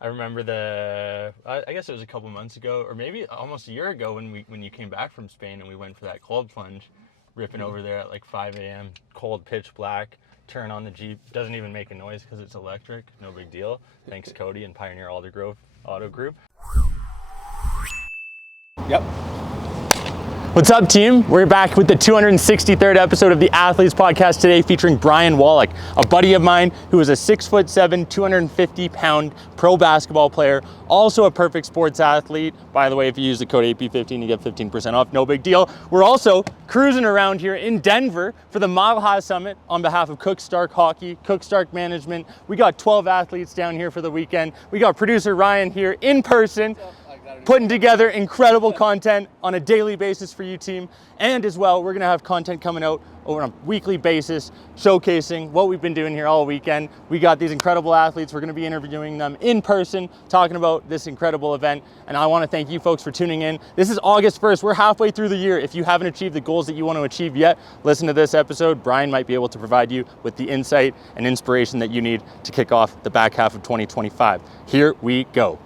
I remember I guess it was a couple months ago, or maybe almost a year ago when you came back from Spain and we went for that cold plunge, ripping over there at like 5 a.m., cold, pitch black, turn on the Jeep, doesn't even make a noise because it's electric, no big deal. Thanks Cody and Pioneer Aldergrove Auto Group. Yep. What's up, team? We're back with the 263rd episode of the Athletes Podcast today, featuring Brian Wallack, a buddy of mine who is a 6'7", 250-pound pro basketball player, also a perfect sports athlete. By the way, if you use the code AP15, you get 15% off, no big deal. We're also cruising around here in Denver for the Mile High Summit on behalf of Cook Stark Hockey, Cook Stark Management. We got 12 athletes down here for the weekend. We got producer Ryan here in person, putting together incredible content on a daily basis for you, team. And as well, we're gonna have content coming out over on a weekly basis, showcasing what we've been doing here all weekend. We got these incredible athletes. We're gonna be interviewing them in person, talking about this incredible event. And I wanna thank you folks for tuning in. This is August 1st. We're halfway through the year. If you haven't achieved the goals that you wanna achieve yet, listen to this episode. Brian might be able to provide you with the insight and inspiration that you need to kick off the back half of 2025. Here we go.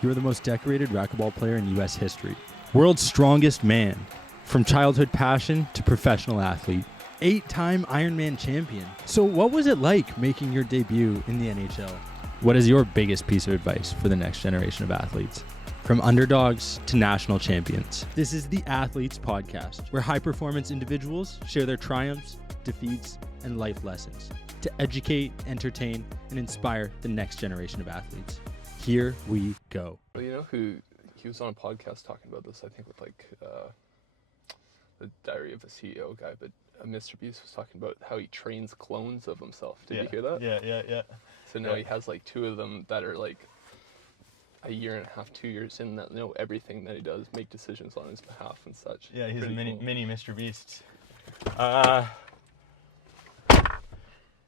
You are the most decorated racquetball player in U.S. history. World's strongest man. From childhood passion to professional athlete. 8-time Ironman champion. So what was it like making your debut in the NHL? What is your biggest piece of advice for the next generation of athletes? From underdogs to national champions. This is the Athletes Podcast, where high-performance individuals share their triumphs, defeats, and life lessons to educate, entertain, and inspire the next generation of athletes. Here we go. Well, you know who, he was on a podcast talking about this, I think with like the Diary of a CEO guy, but MrBeast was talking about how he trains clones of himself. Did you hear that? Yeah. So now he has like 2 of them that are like a year and a half, 2 years in, that know everything that he does, make decisions on his behalf and such. Yeah, he's pretty a cool. mini MrBeast.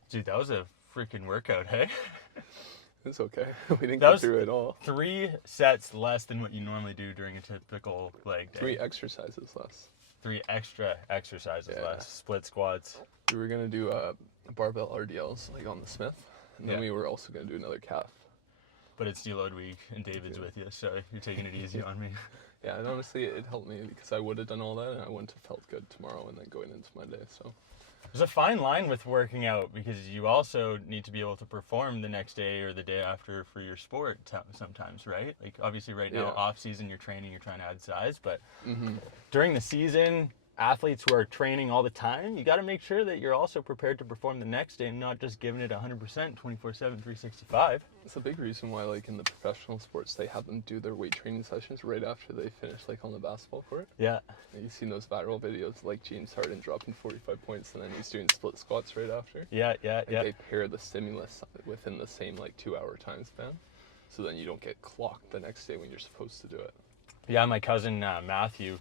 Dude, that was a freaking workout, hey? It's okay. We didn't go through it all. 3 sets less than what you normally do during a typical leg day. 3 exercises less. 3 extra exercises less. Split squats. We were going to do barbell RDLs like on the Smith, and then we were also going to do another calf. But it's deload week, and David's with you, so you're taking it easy on me. Yeah, and honestly, it helped me because I would have done all that, and I wouldn't have felt good tomorrow and then going into Monday, so. There's a fine line with working out because you also need to be able to perform the next day or the day after for your sport sometimes, right? Like obviously right now, off season, you're training, you're trying to add size, but during the season, athletes who are training all the time, you got to make sure that you're also prepared to perform the next day and not just giving it 100% 24/7, 365. It's a big reason why, like in the professional sports, they have them do their weight training sessions right after they finish, like on the basketball court. Yeah. And you've seen those viral videos, like James Harden dropping 45 points and then he's doing split squats right after. Yeah. They pair the stimulus within the same like 2-hour time span, so then you don't get clocked the next day when you're supposed to do it. Yeah, my cousin Matthew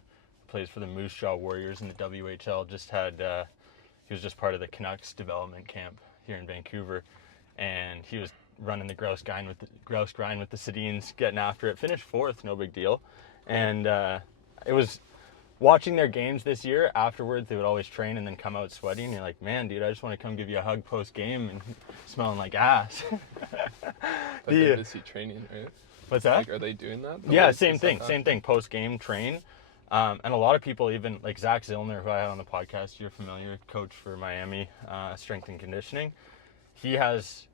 plays for the Moose Jaw Warriors in the WHL. He was just part of the Canucks development camp here in Vancouver, and he was running the grouse grind with the Sedins, getting after it. Finished 4th, no big deal. And it was watching their games this year. Afterwards, they would always train and then come out sweaty, and you're like, man, dude, I just want to come give you a hug post game and smelling like ass. But they're busy training, right? What's that? Like, are they doing that? Yeah, same thing. Post game train. And a lot of people, even like Zach Zillner, who I had on the podcast, you're familiar, coach for Miami, strength and conditioning. He has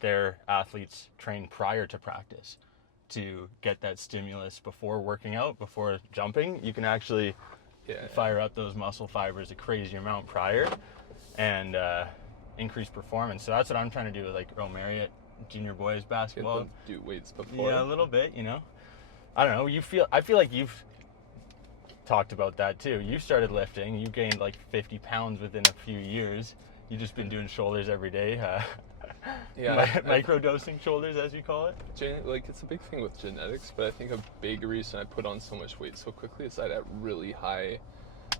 their athletes train prior to practice to get that stimulus before working out, before jumping. You can actually fire up those muscle fibers a crazy amount prior and increase performance. So that's what I'm trying to do with like Earl Marriott junior boys basketball. Get them do weights before. Yeah, a little bit, you know. I don't know. I feel like you've talked about that too. You started lifting. You gained like 50 pounds within a few years. You've just been doing shoulders every day. Micro-dosing shoulders, as you call it. Like, it's a big thing with genetics, but I think a big reason I put on so much weight so quickly is I had a really high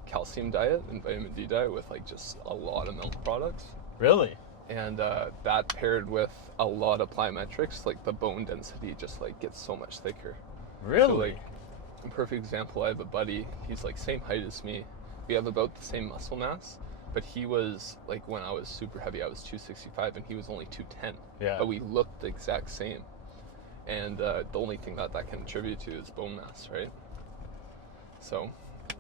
calcium diet and vitamin D diet with like just a lot of milk products. Really? And that paired with a lot of plyometrics, like the bone density just like gets so much thicker. Really? So, like, a perfect example, I have a buddy, he's like same height as me. We have about the same muscle mass, But he was, like, when I was super heavy, I was 265, and he was only 210. Yeah. But we looked the exact same. And the only thing that can attribute to is bone mass, right? So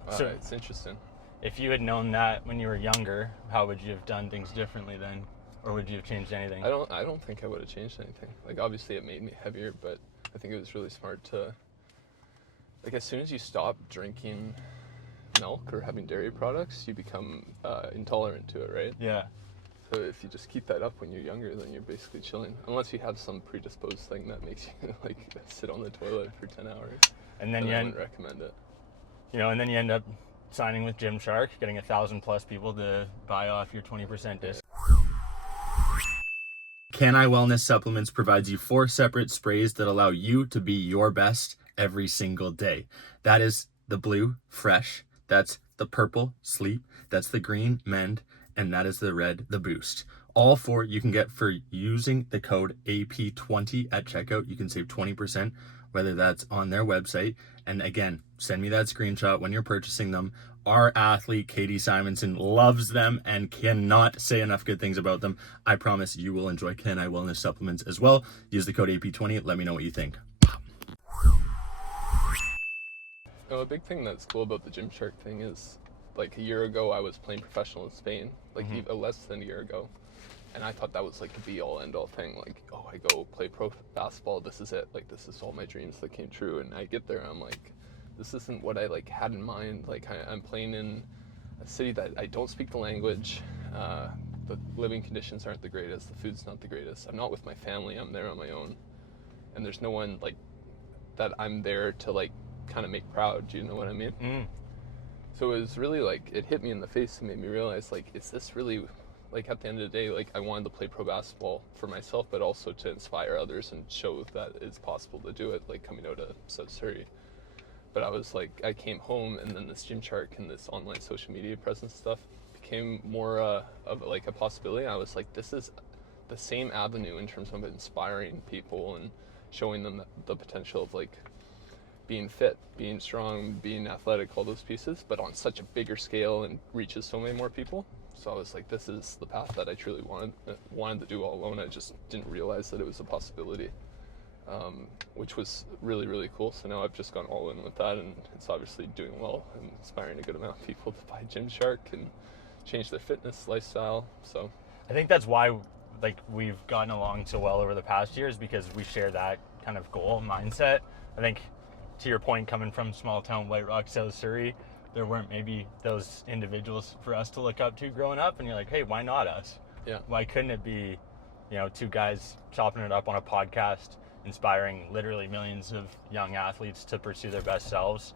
it's interesting. If you had known that when you were younger, how would you have done things differently then? Or would you have changed anything? I don't think I would have changed anything. Like, obviously it made me heavier, but I think it was really smart to, like, as soon as you stop drinking milk or having dairy products, you become intolerant to it, right? Yeah. So if you just keep that up when you're younger, then you're basically chilling. Unless you have some predisposed thing that makes you like sit on the toilet for 10 hours. And then I wouldn't recommend it. And then you end up signing with Gymshark, getting 1,000+ people to buy off your 20% discount. Can I Wellness Supplements provides you 4 separate sprays that allow you to be your best every single day. That is the blue, Fresh. That's the purple, Sleep. That's the green, Mend. And that is the red, the Boost. All 4 you can get for using the code AP20 at checkout. You can save 20%, whether that's on their website. And again, send me that screenshot when you're purchasing them. Our athlete, Katie Simonson, loves them and cannot say enough good things about them. I promise you will enjoy Can I Wellness Supplements as well. Use the code AP20. Let me know what you think. A big thing that's cool about the Gymshark thing is, like, a year ago I was playing professional in Spain, like even less than a year ago, and I thought that was like a be-all end-all thing. Like, oh, I go play pro basketball, this is it. Like, this is all my dreams that came true. And I get there, and I'm like, this isn't what I like had in mind. Like, I'm playing in a city that I don't speak the language. The living conditions aren't the greatest. The food's not the greatest. I'm not with my family. I'm there on my own, and there's no one like that I'm there to like kind of make proud. Do you know what I mean? So it was really like, it hit me in the face and made me realize, like, is this really, like, at the end of the day, like, I wanted to play pro basketball for myself, but also to inspire others and show that it's possible to do it, like, coming out of South Surrey. But I was like, I came home, and then this Gymshark and this online social media presence stuff became more of like a possibility. I was like, this is the same avenue in terms of inspiring people and showing them the potential of, like, being fit, being strong, being athletic, all those pieces, but on such a bigger scale and reaches so many more people. So I was like, this is the path that I truly wanted to do all alone. I just didn't realize that it was a possibility, which was really, really cool. So now I've just gone all in with that, and it's obviously doing well and inspiring a good amount of people to buy Gymshark and change their fitness lifestyle. So I think that's why, like, we've gotten along so well over the past years, because we share that kind of goal mindset. I think, to your point, coming from small town White Rock, South Surrey, there weren't maybe those individuals for us to look up to growing up, and you're like, hey, why not us? Yeah. Why couldn't it be, 2 guys chopping it up on a podcast, inspiring literally millions of young athletes to pursue their best selves,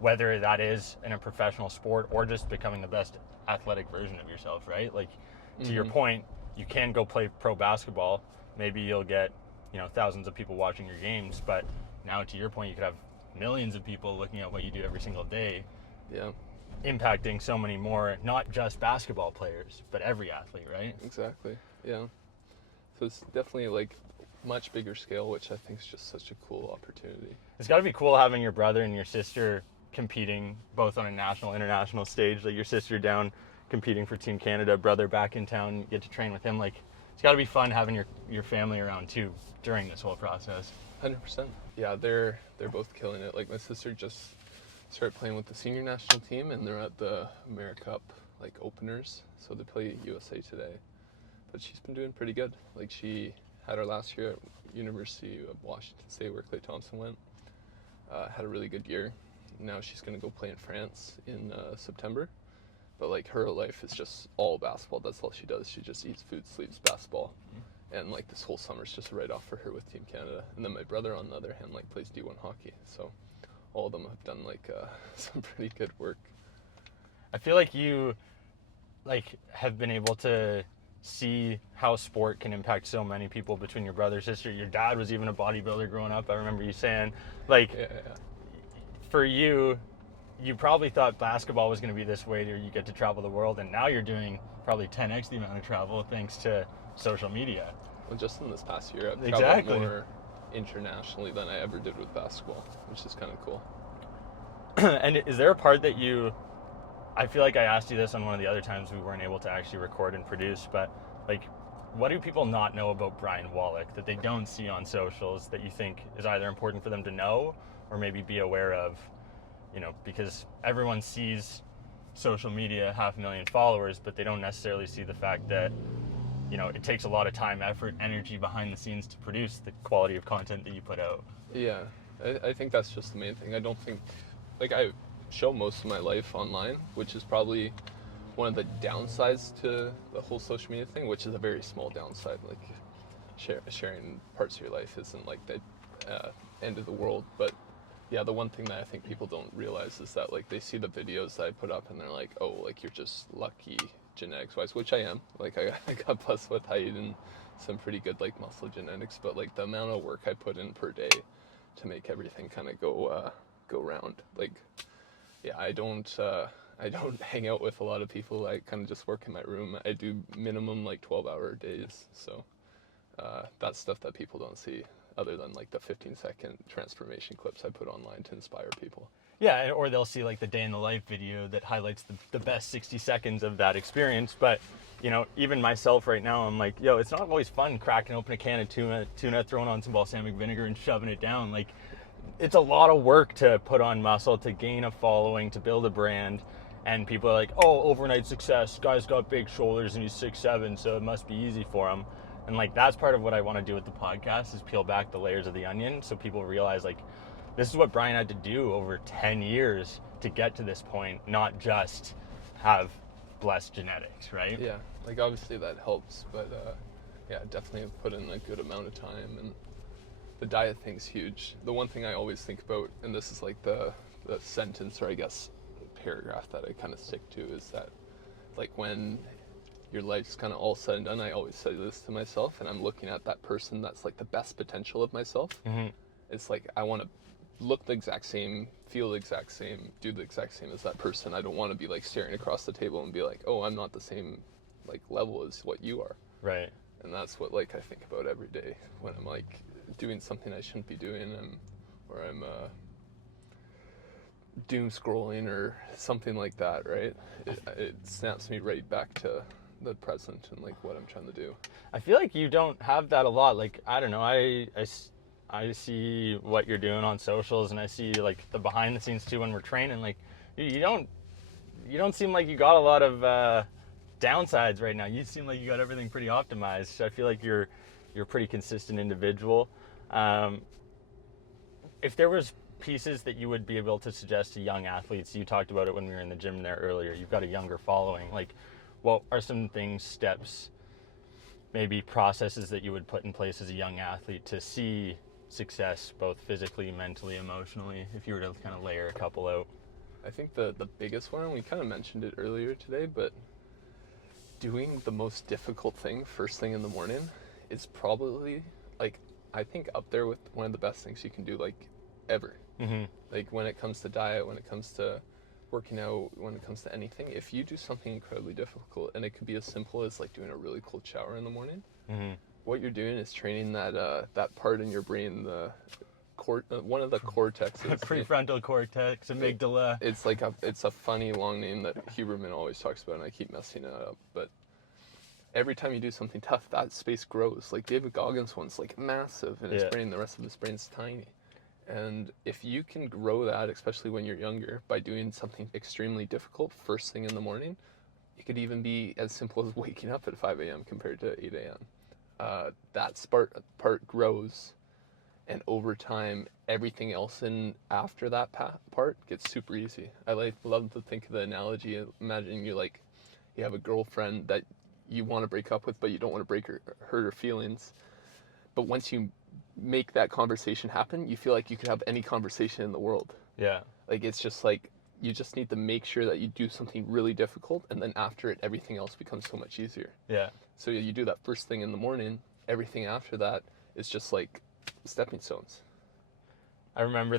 whether that is in a professional sport or just becoming the best athletic version of yourself, right? Like, to your point, you can go play pro basketball. Maybe you'll get, thousands of people watching your games, but now, to your point, you could have millions of people looking at what you do every single day. Yeah. Impacting so many more, not just basketball players, but every athlete, right? Exactly. Yeah. So it's definitely like much bigger scale, which I think is just such a cool opportunity. It's got to be cool having your brother and your sister competing both on a national, international stage. Like, your sister down competing for Team Canada, brother back in town, you get to train with him. Like, it's got to be fun having your family around too during this whole process. 100%. Yeah, they're both killing it. Like, my sister just started playing with the senior national team, and they're at the AmeriCup like openers, so they play USA today. But she's been doing pretty good. Like, she had her last year at University of Washington State, where Klay Thompson went. Had a really good year. Now she's gonna go play in France in September. But like, her life is just all basketball. That's all she does. She just eats, food, sleeps, basketball. And like, this whole summer's just a write-off for her with Team Canada. And then my brother, on the other hand, like, plays D1 hockey. So all of them have done like some pretty good work. I feel like you have been able to see how sport can impact so many people between your brother, sister. Your dad was even a bodybuilder growing up. I remember you saying, like, for you probably thought basketball was going to be this way, or you get to travel the world, and now you're doing probably 10x the amount of travel thanks to social media. Well, just in this past year, I've traveled more internationally than I ever did with basketball, which is kind of cool. And is there a part that you I feel like I asked you this on one of the other times we weren't able to actually record and produce, but like, what do people not know about Brian Wallack that they don't see on socials that you think is either important for them to know or maybe be aware of? You know, because everyone sees social media, 500,000 followers, but they don't necessarily see the fact that, you know, it takes a lot of time, effort, energy behind the scenes to produce the quality of content that you put out. Yeah, I think that's just the main thing. I don't think, like, I show most of my life online, which is probably one of the downsides to the whole social media thing, which is a very small downside. Like, sharing parts of your life isn't like the end of the world. But yeah, the one thing that I think people don't realize is that, like, they see the videos that I put up and they're like, oh, like, you're just lucky genetics wise, which I am. Like, I got blessed with height and some pretty good, like, muscle genetics, but like the amount of work I put in per day to make everything kind of go round. Like, yeah, I don't hang out with a lot of people. I kind of just work in my room. I do minimum like 12-hour days. So that's stuff that people don't see, other than like the 15-second transformation clips I put online to inspire people. Yeah, or they'll see like the day in the life video that highlights the best 60 seconds of that experience. But, you know, even myself right now, I'm like, yo, it's not always fun cracking open a can of tuna, throwing on some balsamic vinegar and shoving it down. Like, it's a lot of work to put on muscle, to gain a following, to build a brand. And people are like, oh, overnight success, guy's got big shoulders and he's 6'7", so it must be easy for him. And like, that's part of what I want to do with the podcast, is peel back the layers of the onion so people realize, like, this is what Brian had to do over 10 years to get to this point, not just have blessed genetics, right? Yeah, like, obviously that helps, but yeah, definitely put in a good amount of time. And the diet thing's huge. The one thing I always think about, and this is like the sentence, or I guess paragraph that I kind of stick to, is that, like, when your life's kind of all said and done, I always say this to myself, and I'm looking at that person that's like the best potential of myself. Mm-hmm. It's like, I want to look the exact same, feel the exact same, do the exact same as that person. I don't want to be like staring across the table and be like, oh, I'm not the same like level as what you are. Right. And that's what, like, I think about every day when I'm like doing something I shouldn't be doing, or I'm doom scrolling or something like that, right? It snaps me right back to the present and like what I'm trying to do. I feel like you don't have that a lot. Like, I don't know, I see what you're doing on socials, and I see like the behind the scenes too when we're training. Like, you don't seem like you got a lot of downsides right now. You seem like you got everything pretty optimized. So I feel like you're a pretty consistent individual. If there was pieces that you would be able to suggest to young athletes, you talked about it when we were in the gym there earlier, you've got a younger following, like, what are some things, steps, maybe processes that you would put in place as a young athlete to see success, both physically, mentally, emotionally, if you were to kind of layer a couple out? I think the biggest one, we kind of mentioned it earlier today, but doing the most difficult thing first thing in the morning is probably, like, I think up there with one of the best things you can do, like, ever. Mm-hmm. Like, when it comes to diet, when it comes to working out, when it comes to anything, if you do something incredibly difficult, and it could be as simple as like doing a really cold shower in the morning, mm-hmm. what you're doing is training that part in your brain, the one of the cortexes, prefrontal cortex, amygdala. It's a funny long name that Huberman always talks about, and I keep messing it up, but every time you do something tough, that space grows. Like David Goggins' one's like massive in his brain, the rest of his brain's tiny. And if you can grow that, especially when you're younger, by doing something extremely difficult first thing in the morning, it could even be as simple as waking up at 5 a.m. compared to 8 a.m. That part grows, and over time, everything else in after that part gets super easy. I love to think of the analogy. Imagine you have a girlfriend that you want to break up with, but you don't want to break hurt her feelings. But once you make that conversation happen, you feel like you could have any conversation in the world. Yeah. Like, it's just like, you just need to make sure that you do something really difficult, and then after it, everything else becomes so much easier. Yeah. So you do that first thing in the morning, everything after that is just like stepping stones. I remember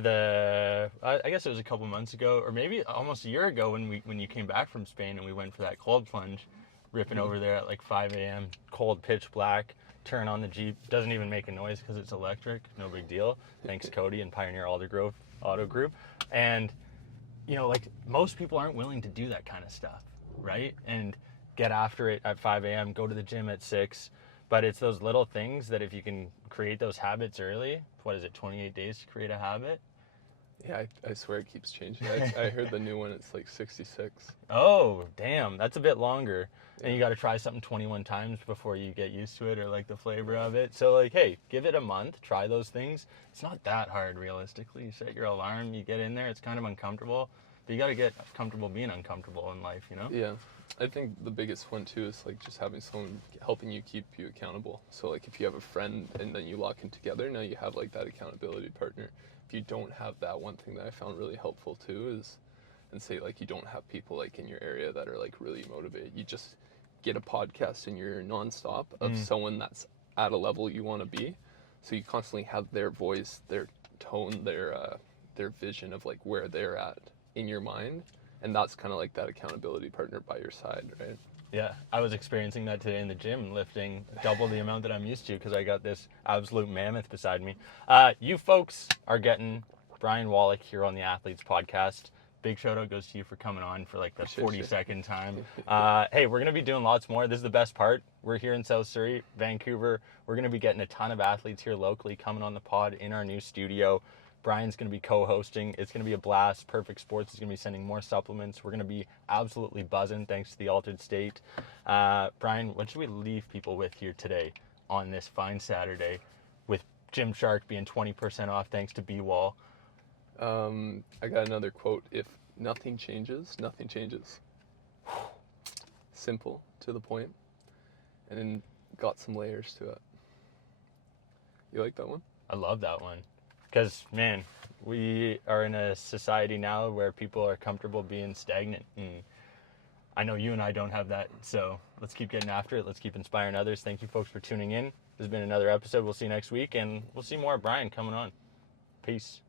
I guess it was a couple months ago, or maybe almost a year ago, when you came back from Spain and we went for that cold plunge, ripping over there at like 5 a.m., cold, pitch black, turn on the Jeep, doesn't even make a noise because it's electric, no big deal. Thanks, Cody and Pioneer Auto Group. And like most people aren't willing to do that kind of stuff, right? And get after it at 5 a.m., go to the gym at 6. But it's those little things that if you can create those habits early, what is it, 28 days to create a habit? Yeah, I swear it keeps changing. I heard the new one, it's like 66. Oh, damn, that's a bit longer. Yeah. And you got to try something 21 times before you get used to it or like the flavor of it. So like, hey, give it a month, try those things. It's not that hard realistically. You set your alarm, you get in there, it's kind of uncomfortable. But you got to get comfortable being uncomfortable in life, you know? Yeah. I think the biggest one too is like just having someone helping you keep you accountable. So like if you have a friend and then you lock in together, now you have like that accountability partner. If you don't have that, one thing that I found really helpful too is, and say like you don't have people like in your area that are like really motivated. You just get a podcast in your nonstop of someone that's at a level you want to be. So you constantly have their voice, their tone, their vision of like where they're at in your mind. And that's kind of like that accountability partner by your side, right? Yeah, I was experiencing that today in the gym, lifting double the amount that I'm used to because I got this absolute mammoth beside me. You folks are getting Brian Wallack here on the Athletes Podcast. Big shout out goes to you for coming on for like the 40-second time. Hey, we're going to be doing lots more. This is the best part. We're here in South Surrey, Vancouver. We're going to be getting a ton of athletes here locally coming on the pod in our new studio. Brian's going to be co-hosting. It's going to be a blast. Perfect Sports is going to be sending more supplements. We're going to be absolutely buzzing thanks to the Altered State. Brian, what should we leave people with here today on this fine Saturday with Gymshark being 20% off thanks to B-Wall? I got another quote. If nothing changes, nothing changes. Simple, to the point, and then got some layers to it. You like that one? I love that one. Because, man, we are in a society now where people are comfortable being stagnant. And I know you and I don't have that. So let's keep getting after it. Let's keep inspiring others. Thank you, folks, for tuning in. This has been another episode. We'll see you next week. And we'll see more of Brian coming on. Peace.